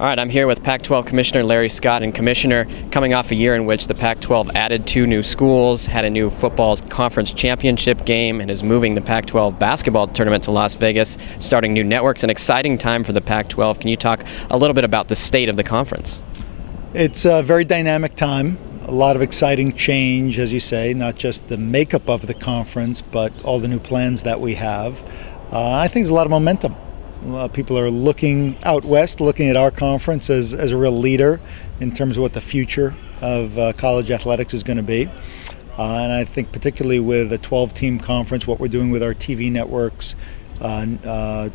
All right, I'm here with Pac-12 Commissioner Larry Scott. And Commissioner, coming off a year in which the Pac-12 added 2 new schools, had a new football conference championship game, and is moving the Pac-12 basketball tournament to Las Vegas, starting new networks, an exciting time for the Pac-12. Can you talk a little bit about the state of the conference? It's a very dynamic time. A lot of exciting change, as you say, not just the makeup of the conference, but all the new plans that we have. I think there's a lot of momentum. People are looking out west, looking at our conference as a real leader in terms of what the future of college athletics is going to be. And I think particularly with a 12-team conference, what we're doing with our TV networks,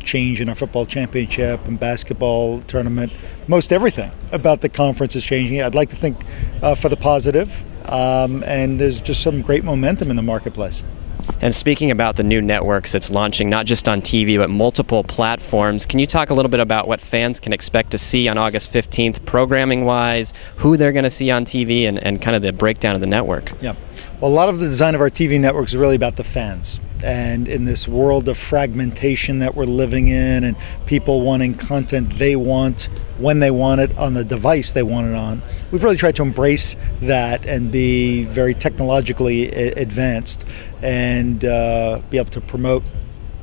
change in our football championship and basketball tournament, most everything about the conference is changing. I'd like to think for the positive, and there's just some great momentum in the marketplace. And speaking about the new networks it's launching, not just on TV, but multiple platforms, can you talk a little bit about what fans can expect to see on August 15th, programming-wise, who they're going to see on TV, and kind of the breakdown of the network? Yeah. Well, a lot of the design of our TV networks is really about the fans. And in this world of fragmentation that we're living in, and people wanting content they want when they want it on the device they want it on, we've really tried to embrace that and be very technologically advanced and be able to promote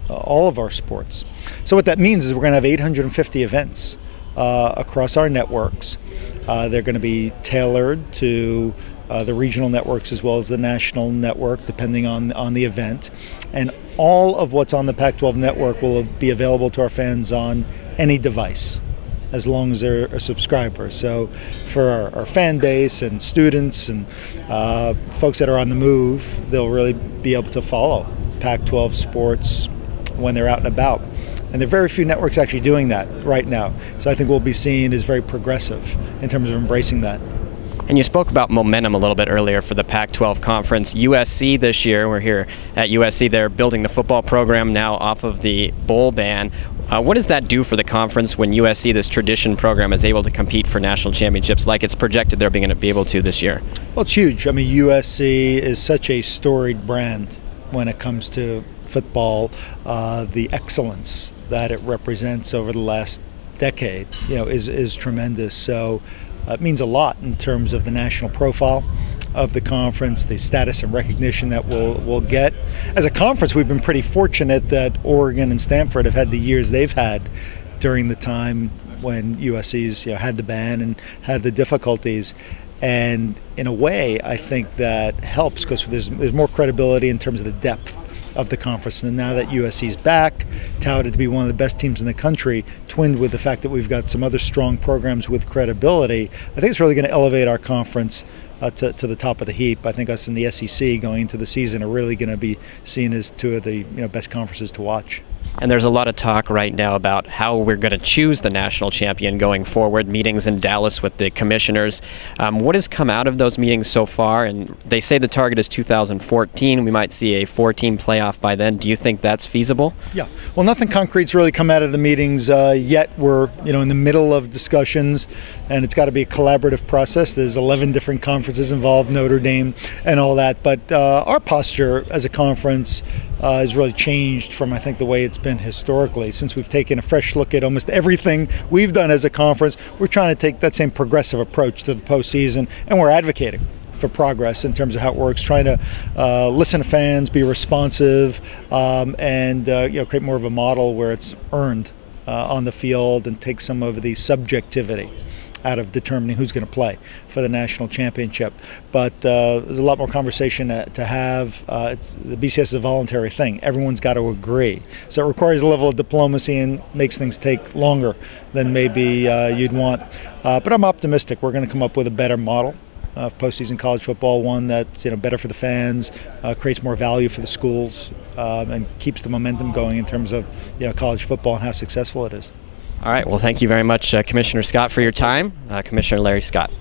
all of our sports. So what that means is we're going to have 850 events across our networks. They're going to be tailored to the regional networks as well as the national network, depending on the event. And all of what's on the Pac-12 network will be available to our fans on any device, as long as they're a subscriber. So for our fan base and students and folks that are on the move, they'll really be able to follow Pac-12 sports when they're out and about. And there are very few networks actually doing that right now. So I think we'll be seen as very progressive in terms of embracing that. And you spoke about momentum a little bit earlier for the Pac-12 conference. USC this year, we're here at USC, they're building the football program now off of the bowl ban. What does that do for the conference when USC, this tradition program, is able to compete for national championships like it's projected they're going to be able to this year? Well, it's huge. I mean, USC is such a storied brand when it comes to football. The excellence that it represents over the last decade, is tremendous. So it means a lot in terms of the national profile of the conference, the status and recognition that we'll get. As a conference, we've been pretty fortunate that Oregon and Stanford have had the years they've had during the time when USC's had the ban and had the difficulties. And in a way, I think that helps because there's more credibility in terms of the depth of the conference. And now that USC's back, touted to be one of the best teams in the country, twinned with the fact that we've got some other strong programs with credibility, I think it's really going to elevate our conference to the top of the heap. I think us in the SEC going into the season are really going to be seen as two of the best conferences to watch. And there's a lot of talk right now about how we're going to choose the national champion going forward, meetings in Dallas with the commissioners. What has come out of those meetings so far? And they say the target is 2014. We might see a 4-team playoff by then. Do you think that's feasible? Yeah. Well, nothing concrete's really come out of the meetings yet. We're in the middle of discussions, and it's got to be a collaborative process. There's 11 different conferences involved, Notre Dame and all that. But our posture as a conference has really changed from, I think, the way it's been historically. Since we've taken a fresh look at almost everything we've done as a conference, we're trying to take that same progressive approach to the postseason, and we're advocating for progress in terms of how it works, trying to listen to fans, be responsive, and create more of a model where it's earned on the field and take some of the subjectivity out of determining who's going to play for the national championship. But there's a lot more conversation to have. The BCS is a voluntary thing. Everyone's got to agree. So it requires a level of diplomacy and makes things take longer than maybe you'd want. But I'm optimistic we're going to come up with a better model of postseason college football, one that's better for the fans, creates more value for the schools, and keeps the momentum going in terms of college football and how successful it is. All right. Well, thank you very much, Commissioner Scott, for your time. Commissioner Larry Scott.